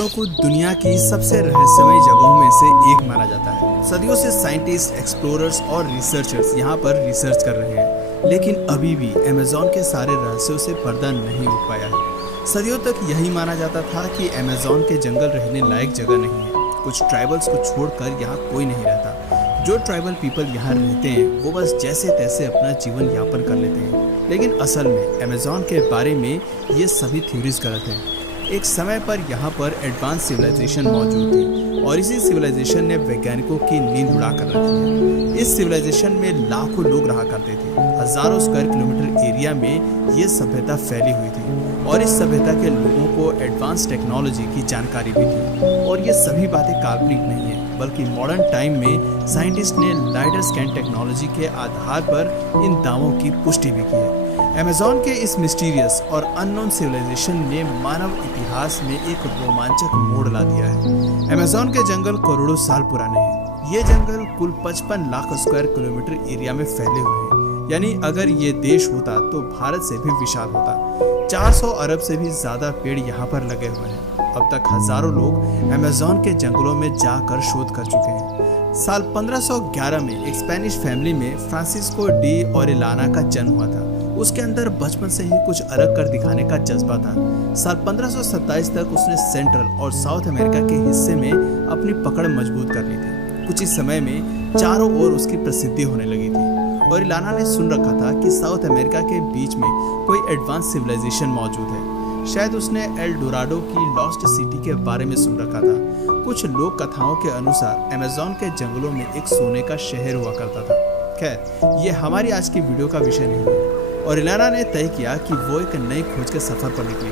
जंगलों को दुनिया की सबसे रहस्यमय जगहों में से एक माना जाता है। सदियों से साइंटिस्ट, एक्सप्लोरर्स और रिसर्चर्स यहाँ पर रिसर्च कर रहे हैं, लेकिन अभी भी अमेज़न के सारे रहस्यों से पर्दा नहीं उठ पाया है। सदियों तक यही माना जाता था कि अमेज़न के जंगल रहने लायक जगह नहीं है। कुछ ट्राइबल्स को छोड़कर यहाँ कोई नहीं रहता। जो ट्राइबल पीपल यहाँ रहते हैं वो बस जैसे तैसे अपना जीवन यापन कर लेते हैं, लेकिन असल में अमेज़न के बारे में ये सभी थ्योरीज गलत हैं। एक समय पर यहाँ पर एडवांस सिविलाइजेशन मौजूद थी और इसी सिविलाइजेशन ने वैज्ञानिकों की नींद उड़ा कर रखी है। इस सिविलाइजेशन में लाखों लोग रहा करते थे। हजारों स्क्वायर किलोमीटर एरिया में ये सभ्यता फैली हुई थी और इस सभ्यता के लोगों को एडवांस टेक्नोलॉजी की जानकारी भी थी। और ये सभी बातें काल्पनिक नहीं है, बल्कि मॉडर्न टाइम में साइंटिस्ट ने लाइडर स्कैन टेक्नोलॉजी के आधार पर इन दावों की पुष्टि भी की है। अमेज़न के इस मिस्टीरियस और अननोन सिविलाइजेशन ने मानव इतिहास में एक रोमांचक मोड़ ला दिया है। अमेज़न के जंगल करोड़ों साल पुराने हैं। ये जंगल कुल 55 लाख स्क्वायर किलोमीटर एरिया में फैले हुए हैं, यानी अगर ये देश होता तो भारत से भी विशाल होता। 400 अरब से भी ज्यादा पेड़ यहाँ पर लगे हुए हैं। अब तक हजारों लोग अमेज़न के जंगलों में जाकर शोध कर चुके हैं। साल 1511 में एक स्पेनिश फैमिली में फ्रांसिस्को डी ओरिलाना का जन्म हुआ था। उसके अंदर बचपन से ही कुछ अलग कर दिखाने का जज्बा था। साल 1527 तक उसने सेंट्रल और साउथ अमेरिका के हिस्से में अपनी पकड़ मजबूत कर ली थी। कुछ ही समय में चारों ओर उसकी प्रसिद्धि होने लगी थी। ओरिलाना ने सुन रखा था कि साउथ अमेरिका के बीच में कोई एडवांस सिविलाइजेशन मौजूद है। शायद उसने एल डोराडो की लॉस्ट सिटी के बारे में सुन रखा था। कुछ लोक कथाओं के अनुसार अमेज़न के जंगलों में एक सोने का शहर हुआ करता था। खैर, ये हमारी आज की वीडियो का विषय नहीं है। ओरिलाना ने तय किया कि वो एक नई खोज के सफर पर निकले।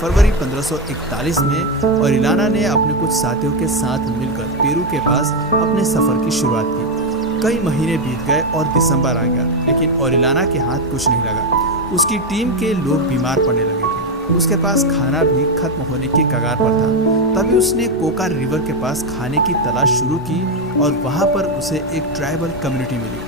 फरवरी 1541 में ओरिलाना ने अपने कुछ साथियों के साथ मिलकर पेरू के पास अपने सफर की शुरुआत की। कई महीने बीत गए और दिसंबर आ गया, लेकिन ओरिलाना के हाथ कुछ नहीं लगा। उसकी टीम के लोग बीमार पड़ने लगे थे। उसके पास खाना भी खत्म होने के कगार पर था। तभी उसने कोका रिवर के पास खाने की तलाश शुरू की और वहां पर उसे एक ट्राइबल कम्युनिटी मिली।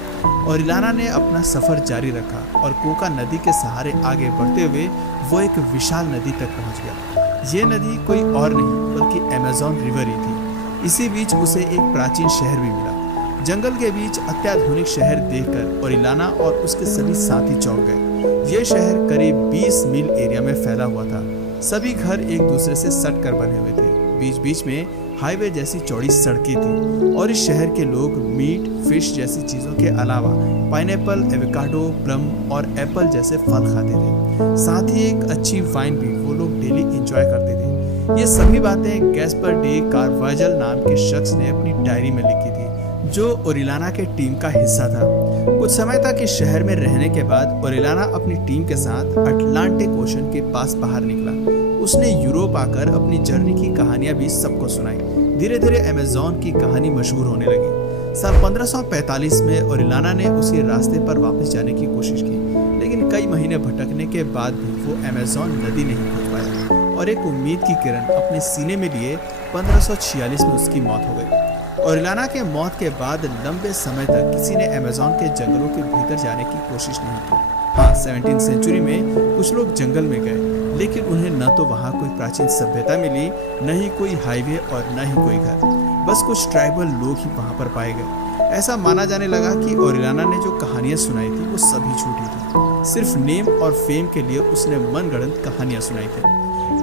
ओरिलाना ने अपना सफर जारी रखा और कोका नदी के सहारे आगे बढ़ते हुए वो एक विशाल नदी तक पहुंच गया। ये नदी कोई और नहीं बल्कि अमेज़न रिवर ही थी। इसी बीच उसे एक प्राचीन शहर भी मिला। जंगल के बीच अत्याधुनिक शहर देखकर ओरिलाना और उसके सभी साथी चौंक गए। ये शहर करीब 20 मील एरिया में फैला हुआ था। सभी घर एक दूसरे से सट कर बने हुए थे। बीच बीच में हाईवे जैसी चौड़ी सड़कें थी और इस शहर के लोग मीट, फिश जैसी चीज़ों के अलावा पाइनएप्पल, एवोकाडो, प्लम और एप्पल जैसे फल खाते थे। साथ ही एक अच्छी वाइन भी वो लोग डेली एंजॉय करते थे। ये सभी बातें गैस्पर डी कार्वाजल नाम के शख्स ने अपनी डायरी में लिखी थी, जो ओरिलाना के टीम का हिस्सा था। कुछ समय तक इस शहर में रहने के बाद ओरिलाना अपनी टीम के साथ अटलांटिक ओशन के पास बाहर निकला। उसने यूरोप आकर अपनी जर्नी की कहानियां भी सबको सुनाई। धीरे धीरे अमेज़न की कहानी मशहूर होने लगी। साल 1545 में ओरिलाना ने उसी रास्ते पर वापस जाने की कोशिश की, लेकिन कई महीने भटकने के बाद भी वो अमेज़न नदी नहीं खोज पाया और एक उम्मीद की किरण अपने सीने में लिए 1546 में उसकी मौत हो गई। ओरिलाना के मौत के बाद लंबे समय तक किसी ने अमेज़न के जंगलों के भीतर जाने की कोशिश नहीं की। हाँ, 17वीं सेंचुरी में कुछ लोग जंगल में गए, लेकिन उन्हें न तो वहाँ कोई प्राचीन सभ्यता मिली, न ही कोई हाईवे और न ही कोई घर। बस कुछ ट्राइबल लोग ही वहाँ पर पाए गए। ऐसा माना जाने लगा कि ओरिलाना ने जो कहानियाँ सुनाई थी वो सभी झूठी थी। सिर्फ नेम और फेम के लिए उसने मनगढ़ंत कहानियाँ सुनाई थी।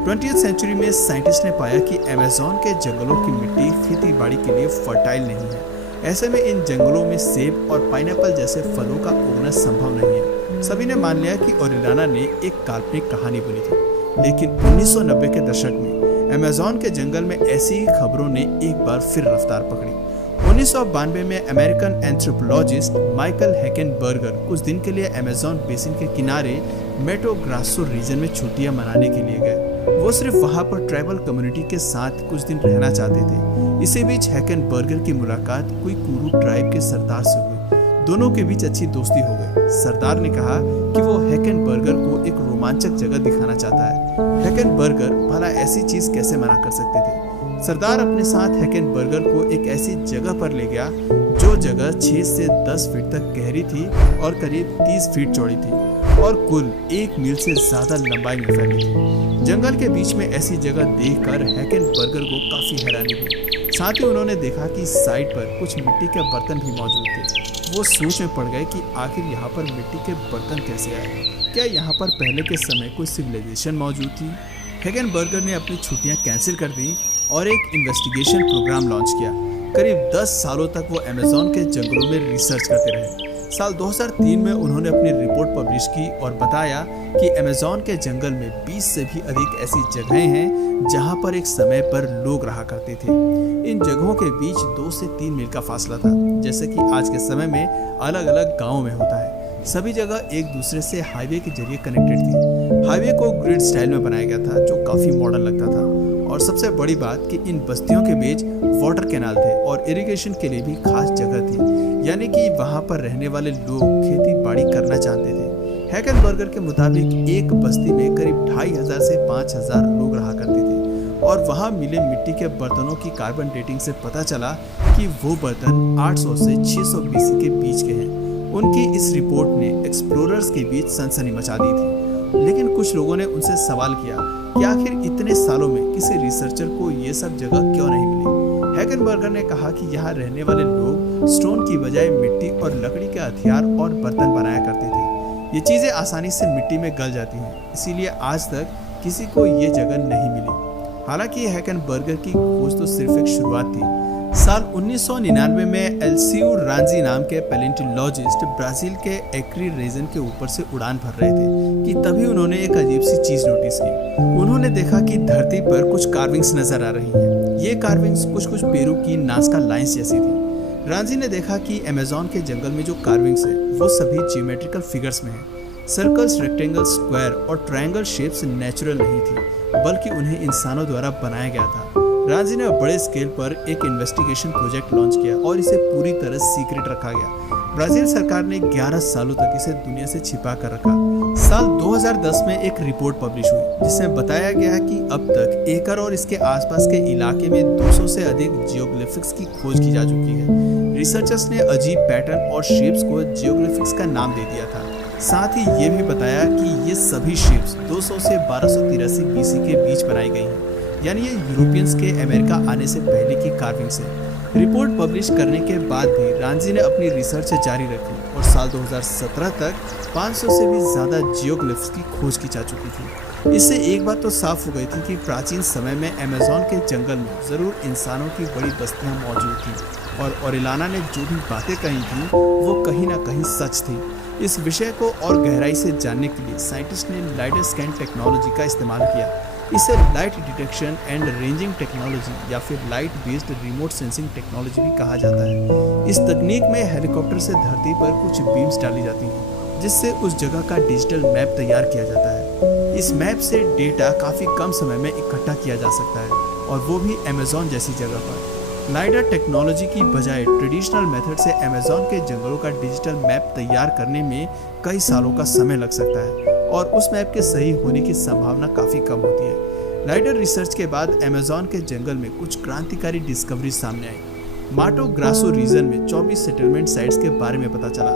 20वीं सेंचुरी में साइंटिस्ट ने पाया कि अमेज़न के जंगलों की मिट्टी खेती बाड़ी के लिए फर्टाइल नहीं है। ऐसे में इन जंगलों में सेब और पाइनएप्पल जैसे फलों का उगना संभव नहीं है। सभी ने मान लिया कि ओरिलाना ने एक काल्पनिक कहानी बुनी थी। लेकिन 1990 के दशक में अमेज़न के जंगल में ऐसी ही खबरों ने एक बार फिर रफ्तार पकड़ी। 1992 में अमेरिकन एंथ्रोपोलॉजिस्ट माइकल हैकेनबर्गर कुछ दिन के लिए अमेज़न बेसिन के किनारे मेटो ग्रासो रीजन में छुट्टियां मनाने के लिए गए। वो सिर्फ वहां पर ट्राइबल कम्युनिटी के साथ कुछ दिन रहना चाहते थे। इसी बीच हैकेनबर्गर की मुलाकात कुइकुरू ट्राइब के सरदार से हुई। दोनों के बीच अच्छी दोस्ती हो गई। सरदार ने कहा कि वो हैकेनबर्गर को एक रोमांचक जगह दिखाना चाहता है। हैकेनबर्गर भला ऐसी चीज कैसे मना कर सकते थे। सरदार अपने साथ हैकेनबर्गर को एक ऐसी जगह पर ले गया जो जगह 6 से 10 फीट तक गहरी थी और करीब 30 फीट चौड़ी थी। और कुल 1 मील से ज्यादा लंबाई में फैली थी। जंगल के बीच में ऐसी जगह देखकर हैकेनबर्गर को काफी हैरानी हुई। साथ ही उन्होंने देखा कि साइड पर कुछ मिट्टी के बर्तन भी मौजूद थे। वो सोच में पड़ गए कि आखिर यहाँ पर मिट्टी के बर्तन कैसे आए, क्या यहाँ पर पहले के समय कोई सिविलाइजेशन मौजूद थी। हैकेनबर्गर ने अपनी छुट्टियाँ कैंसिल कर दी और एक इन्वेस्टिगेशन प्रोग्राम लॉन्च किया। करीब 10 सालों तक वो अमेज़न के जंगलों में रिसर्च करते रहे। साल 2003 में उन्होंने अपनी रिपोर्ट पब्लिश की और बताया कि अमेज़न के जंगल में 20 से भी अधिक ऐसी जगहें हैं जहां पर एक समय पर लोग रहा करते थे। इन जगहों के बीच 2 से 3 मील का फासला था, जैसे कि आज के समय में अलग अलग गाँवों में होता है। सभी जगह एक दूसरे से हाईवे के जरिए कनेक्टेड थी। हाईवे को ग्रिड स्टाइल में बनाया गया था जो काफी मॉडर्न लगता था। और सबसे बड़ी बात कि इन बस्तियों के बीच वाटर कैनाल थे और इरिगेशन के लिए भी खास जगह थी, यानी कि वहां पर रहने वाले लोग खेती बाड़ी करना चाहते थे। हैकेनबर्गर के मुताबिक एक बस्ती में करीब 2500 से 5000 लोग रहा करते थे और वहां मिले मिट्टी के बर्तनों की कार्बन डेटिंग से पता चला कि वो बर्तन 800 से 600 BC के बीच के हैं। उनकी इस रिपोर्ट ने एक्सप्लोरर्स के बीच सनसनी मचा दी थी, लेकिन कुछ लोगों ने उनसे सवाल किया कि आखिर इतने सालों में किसी रिसर्चर को ये सब जगह क्यों नहीं मिली। हैकेनबर्गर ने कहा कि यहाँ रहने वाले लोग स्टोन की बजाय मिट्टी और लकड़ी के हथियार और बर्तन बनाया करते थे। ये चीजें आसानी से मिट्टी में गल जाती हैं, इसीलिए आज तक किसी को ये जगह नहीं मिली। हालांकि हैकेनबर्गर की खोज तो सिर्फ एक शुरुआत थी। साल 1999 में एल्सियो रांजी नाम के पैलेंटोलॉजिस्ट ब्राजील के एक्री रीजन के ऊपर से उड़ान भर रहे थे कि तभी उन्होंने एक अजीब सी चीज नोटिस की। उन्होंने देखा कि धरती पर कुछ कार्विंग्स नजर आ रही हैं। ये कार्विंग्स कुछ पेरू की नाज़का लाइंस जैसी थी। रांजी ने देखा कि अमेज़न के जंगल में जो कार्विंग्स है वो सभी जियोमेट्रिकल फिगर्स में है। सर्कल्स, रेक्टेंगल, स्क्वायर और ट्रायंगल शेप्स नेचुरल नहीं थी, बल्कि उन्हें इंसानों द्वारा बनाया गया था। रांजी ने बड़े स्केल पर एक इन्वेस्टिगेशन प्रोजेक्ट लॉन्च किया और इसे पूरी तरह सीक्रेट रखा गया। ब्राजील सरकार ने 11 सालों तक इसे दुनिया से छिपा कर रखा। साल 2010 में एक रिपोर्ट पब्लिश हुई जिसमें बताया गया कि अब तक एकड़ और इसके आसपास के इलाके में 200 से अधिक जियोग्लिफिक्स की खोज की जा चुकी है। रिसर्चर्स ने अजीब पैटर्न और शेप्स को जियोग्लिफिक्स का नाम दे दिया था। साथ ही ये भी बताया कि ये सभी शेप्स 200 से 1283 BC के बीच बनाई गई हैं, यानी ये यूरोपियंस के अमेरिका आने से पहले की कार्विंग्स है। रिपोर्ट पब्लिश करने के बाद भी रांजी ने अपनी रिसर्च जारी रखी और साल 2017 तक 500 से भी ज़्यादा जियोग्लिफ्स की खोज की जा चुकी थी। इससे एक बात तो साफ हो गई थी कि प्राचीन समय में अमेज़न के जंगल में ज़रूर इंसानों की बड़ी बस्तियां मौजूद थीं और ओरेलाना ने जो भी बातें कही थी वो कहीं ना कहीं सच थी। इस विषय को और गहराई से जानने के लिए साइंटिस्ट ने लाइडर स्कैन टेक्नोलॉजी का इस्तेमाल किया। इसे light detection and ranging technology या फिर light based remote sensing technology भी कहा जाता है। इस तकनीक में हेलीकॉप्टर से धरती पर कुछ बीम्स डाली जाती हैं जिससे उस जगह का डिजिटल मैप तैयार किया जाता है। इस मैप से डेटा काफ़ी कम समय में इकट्ठा किया जा सकता है और वो भी अमेज़न जैसी जगह पर। लाइडर टेक्नोलॉजी की बजाय ट्रेडिशनल मेथड से अमेज़न के जंगलों का डिजिटल मैप तैयार करने में कई सालों का समय लग सकता है और उस मैप के सही होने की संभावना काफ़ी कम होती है। लाइडर रिसर्च के बाद अमेज़न के जंगल में कुछ क्रांतिकारी डिस्कवरी सामने आई। माटो ग्रासो रीजन में 24 सेटलमेंट साइट्स के बारे में पता चला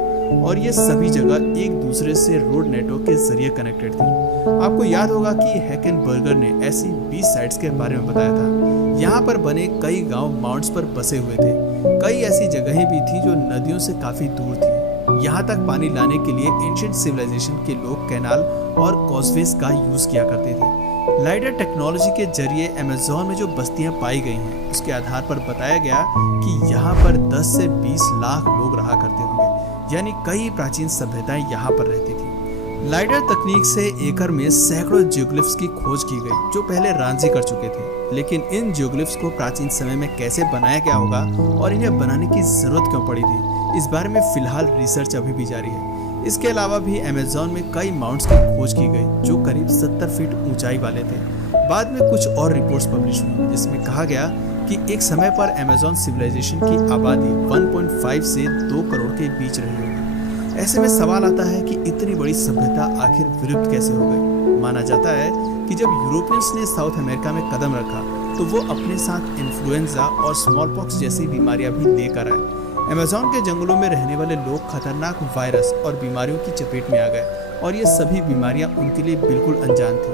और ये सभी जगह एक दूसरे से रोड नेटवर्क के जरिए कनेक्टेड थी। आपको याद होगा कि हैकेनबर्गर ने ऐसी 20 साइट्स के बारे में बताया था। यहाँ पर बने कई गांव माउंट्स पर बसे हुए थे। कई ऐसी जगहें भी थी जो नदियों से काफ़ी दूर थी। यहाँ तक पानी लाने के लिए एंशिएंट सिविलाइजेशन के लोग कैनाल और कॉजवेज का यूज किया करते थे। लाइडर टेक्नोलॉजी के जरिए अमेज़न में जो बस्तियां पाई गई हैं उसके आधार पर बताया गया कि यहाँ पर 10 से 20 लाख लोग रहा करते होंगे, यानी कई प्राचीन सभ्यताएं यहाँ पर रहती थी। लाइडर तकनीक से एकड़ में सैकड़ों जियोग्लिफ्स की खोज की गई जो पहले रांजी कर चुके थे, लेकिन इन जियोग्लिफ्स को प्राचीन समय में कैसे बनाया गया होगा और इन्हें बनाने की जरूरत क्यों पड़ी थी, इस बारे में फिलहाल रिसर्च अभी भी जारी है। इसके अलावा भी अमेज़न में कई माउंट्स की खोज की गई जो करीब 70 फीट ऊंचाई वाले थे। बाद में कुछ और रिपोर्ट्स पब्लिश हुई जिसमें कहा गया कि एक समय पर अमेज़न सिविलाइजेशन की आबादी 1.5 से 2 करोड़ के बीच रही होगी। ऐसे में सवाल आता है कि इतनी बड़ी सभ्यता आखिर विलुप्त कैसे हो गई। माना जाता है कि जब यूरोपियंस ने साउथ अमेरिका में कदम रखा तो वो अपने साथ इन्फ्लुएंजा और स्मॉल पॉक्स जैसी बीमारियां भी लेकर आए। अमेज़न के जंगलों में रहने वाले लोग खतरनाक वायरस और बीमारियों की चपेट में आ गए और ये सभी बीमारियां उनके लिए बिल्कुल अनजान थी।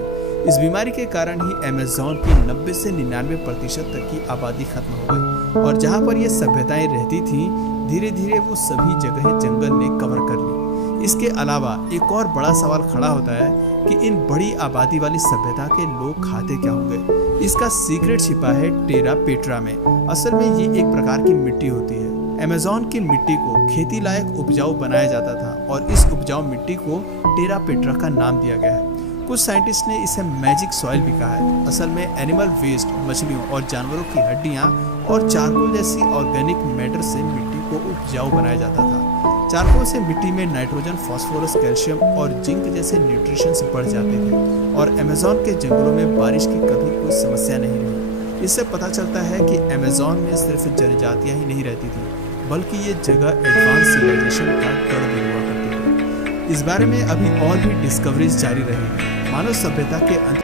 इस बीमारी के कारण ही अमेज़न की 90 से 99% तक की आबादी खत्म हो गई और जहां पर ये सभ्यताएं रहती थीं, धीरे धीरे वो सभी जगहें जंगल ने कवर कर ली। इसके अलावा एक और बड़ा सवाल खड़ा होता है कि इन बड़ी आबादी वाली सभ्यता के लोग खाते क्या होंगे। इसका सीक्रेट छिपा है टेरा पेट्रा में। असल में ये एक प्रकार की मिट्टी होती है। अमेज़न की मिट्टी को खेती लायक उपजाऊ बनाया जाता था और इस उपजाऊ मिट्टी को टेरा पेट्रा का नाम दिया गया है। कुछ साइंटिस्ट ने इसे मैजिक सॉइल भी कहा है। असल में एनिमल वेस्ट, मछलियों और जानवरों की हड्डियां और चारकोल जैसी ऑर्गेनिक मैटर से मिट्टी को उपजाऊ बनाया जाता था। चारकोल से मिट्टी में नाइट्रोजन, फास्फोरस, कैल्शियम और जिंक जैसे न्यूट्रिशंस बढ़ जाते थे और अमेज़न के जंगलों में बारिश की कभी कोई समस्या नहीं रही। इससे पता चलता है कि अमेज़न में सिर्फ जनजातियां ही नहीं रहती थी, बल्कि ये जगह एडवांस सिविलाइजेशन का गढ़ भी हुआ करती थी। इस बारे में अभी और भी डिस्कवरीज जारी रहेगी। मानव सभ्यता के अंत